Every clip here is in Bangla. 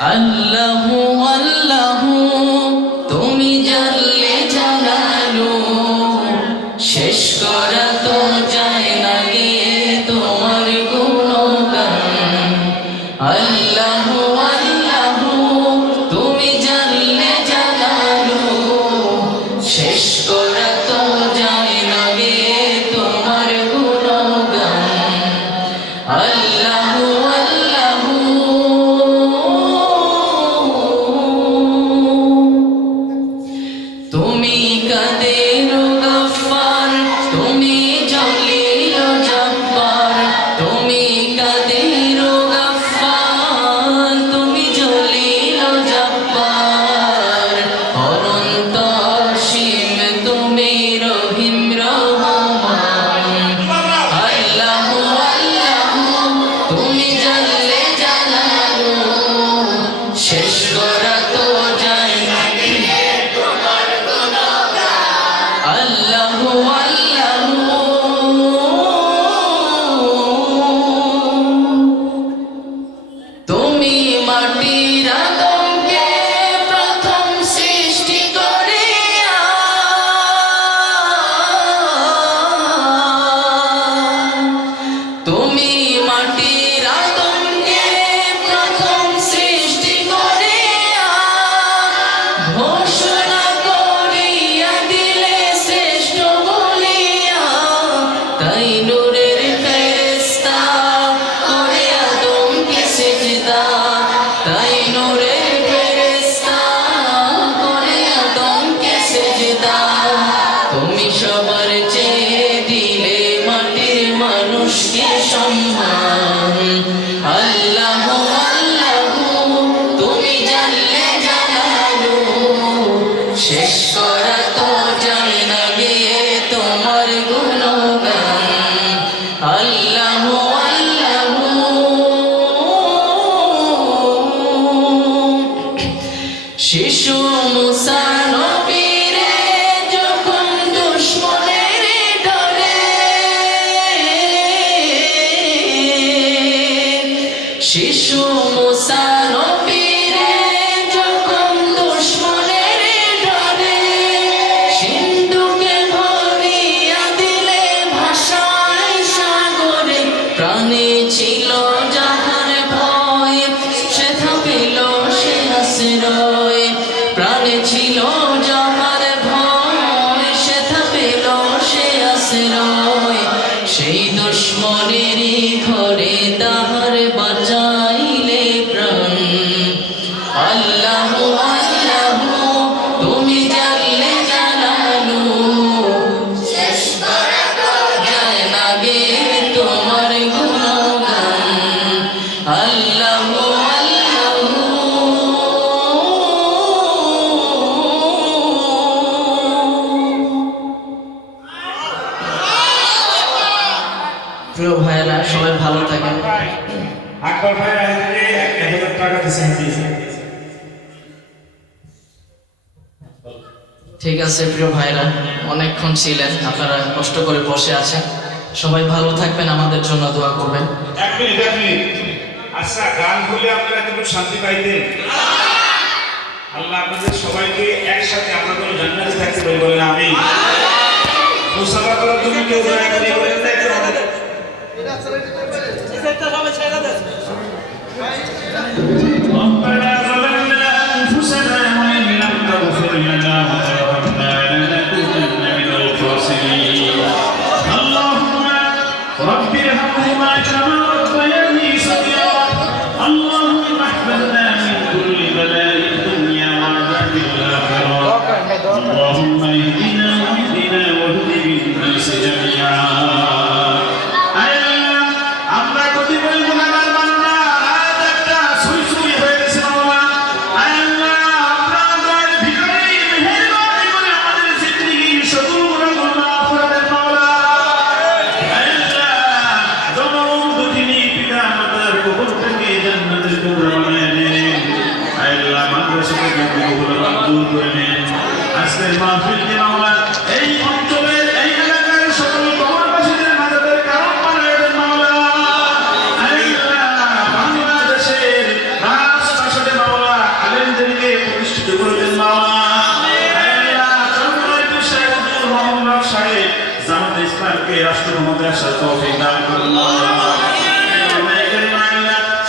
আল্লাহু আল্লাহু তুমি জানলে জানালো, শেষ করা তো যায় না গে তোমার গুণগান। আল্লাহু আল্লাহু তুমি জানলে জানালো, শেষ করা তো যায় না গে তোমার গুণগান। আল্লাহু আল্লাহু তুমি কাদের গফফার, তুমি জলিল জব্বার। তুমি কাদের গফফার, তুমি জলিল জব্বার। অনন্ত অসীম তুমি রহিম রহমান। আল্লাহু আল্লাহু তুমি জানলে জানালো, শেষ করা তো যায় না। আল্লাহু আল্লাহু তুমি মাটির আদমকে প্রথম সৃষ্টি করিয়া, তুমি মাটির আদমকে প্রথম সৃষ্টি করিয়া ঘোষণা করিয়া দিলে শ্রেষ্ঠ বলিয়া। তাই নূরের ফেরেশতা করে আদমকে সিজদা, তাই নূরের ফেরেশতা করে আদমকে সিজদা। তুমি সবার চেয়ে দিলে মাটির মানুষকে সম্মান। আল্লাহু আল্লাহু তুমি জানলে জানালো, শেষ করা তো যায় না গে তোমার গুণগান। আল্লাহু আল্লাহু শিশু মুসা নবীরে যখন দুশমনের ডরে, শিশু মুসা নবীরে যখন দুশমনের ডরে, সিন্ধুকে ভরিয়া দিলে ভাষায় সাগরে। প্রাণে ছিল যাহার ভয়, সেথা পেল সে আশ্রয়। প্রাণে ছিল যাহার ভয়, সেথা পেল সে আশ্রয়। সেই দুশমনেরই ঘরে তাহার বাঁচাইলে প্রাণ। আল্লাহু আল্লাহু তুমি জানলে জানালো, শেষ করা তো যায় না গে তোমার গুণগান। আল্লাহু আল্লাহু প্রিয় ভাইয়েরা, সবাই ভালো থাকেন। আকবর ভাই আজকে 1000 টাকা দিয়েছে। ঠিক আছে প্রিয় ভাইরা, অনেকক্ষণ ছিলেন, আপনারা কষ্ট করে বসে আছেন। সবাই ভালো থাকবেন, আমাদের জন্য দোয়া করবেন। এক মিনিট। আচ্ছা, গান বলে আপনারা কিন্তু শান্তি পাইতেন। আল্লাহ আপনাদের সবাইকে একসাথে আমরা কোনো জান্নাতে থাকতে পারি, বলেন আমিন। মুসাফা করার জন্য কেউ দয়া করে বলেন না একটু আমাদের। ربنا ظلمنا أنفسنا وإن لم تغفر لنا وترحمنا لنكونن من الخاسرين. اللهم رب ارحمهما كما ربياني صغيرا. اللهم احفظنا من كل بلاء الدنيا وعذاب الآخرة. اللهم اهدنا واهدنا واهد بالناس جميعا. আমরা কতিপয় গুনাহগার বান্দা, রাত একটা সুই সুই হয়ে গেছে বাবা। আল্লাহ আপনাদের ভিতরে মেহেরবানি করে আমাদের জিন্দেগির সকল গুনাহগুলো মাফ করে দেন মাওলা। আল্লাহ জনম ব্যবসার তৌফিক দান করুন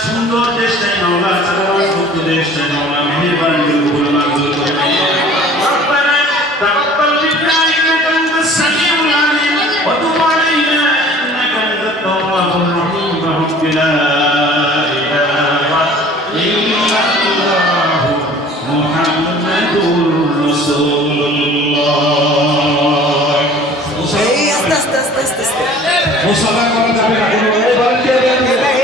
সুন্দর দেশটাই মাওলা চালাবার মুক্ত দেশটাই মাওলা মেহেরবানি করে কবুল মঞ্জুর করে ربنا تقبل منا انك انت السميع العليم وتب علينا انك انت التواب الرحيم رب لا اله الا الله محمد رسول الله মুসাফা করা যাবে না কোনো মুসাফা করা যাবে না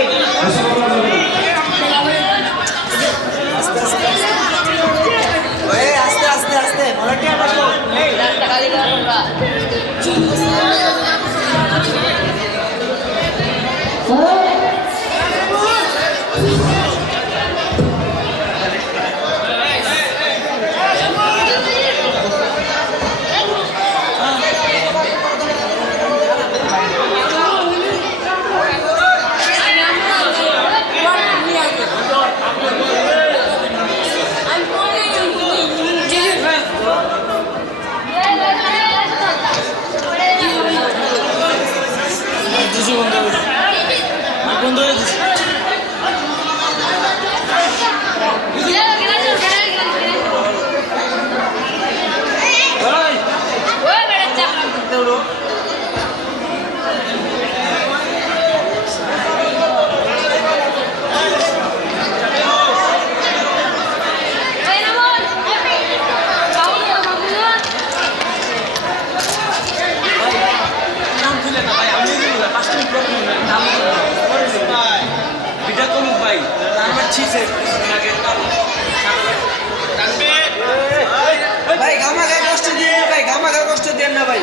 ভাই গামাগা কষ্ট দিয়ে ভাই গামাগা কষ্ট দেন না ভাই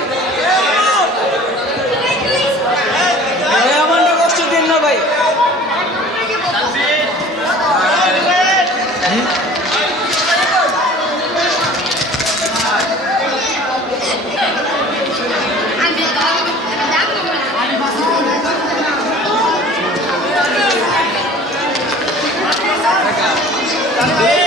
আমার কষ্ট দেন না ভাই Hey!